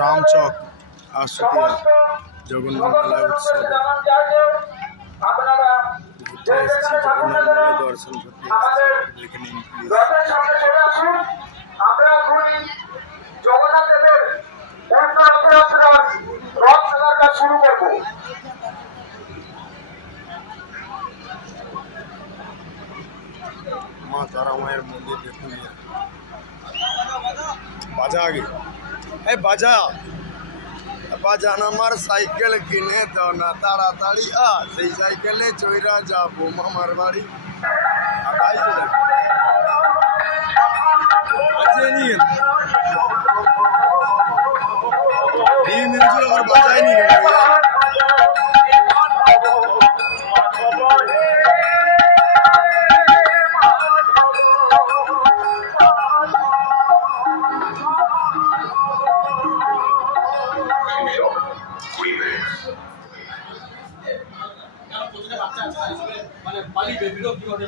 রামচক আশুলিয়া জগন্নাথ মেলা উৎসবে ঘুরতে এসেছি। জগন্নাথ মেলায় দর্শন করতে দেখে নিন প্লিজ। মা তারা মায়ের মন্দির দেখুন। বাজা আগে বাজা বাজান আমার সাইকেল কিনে দাও না তাড়াতাড়ি সেই সাইকেলে চইরা যাবো মামার বাড়ি। বাজায়নি মানে পালি বেবিরও কি করে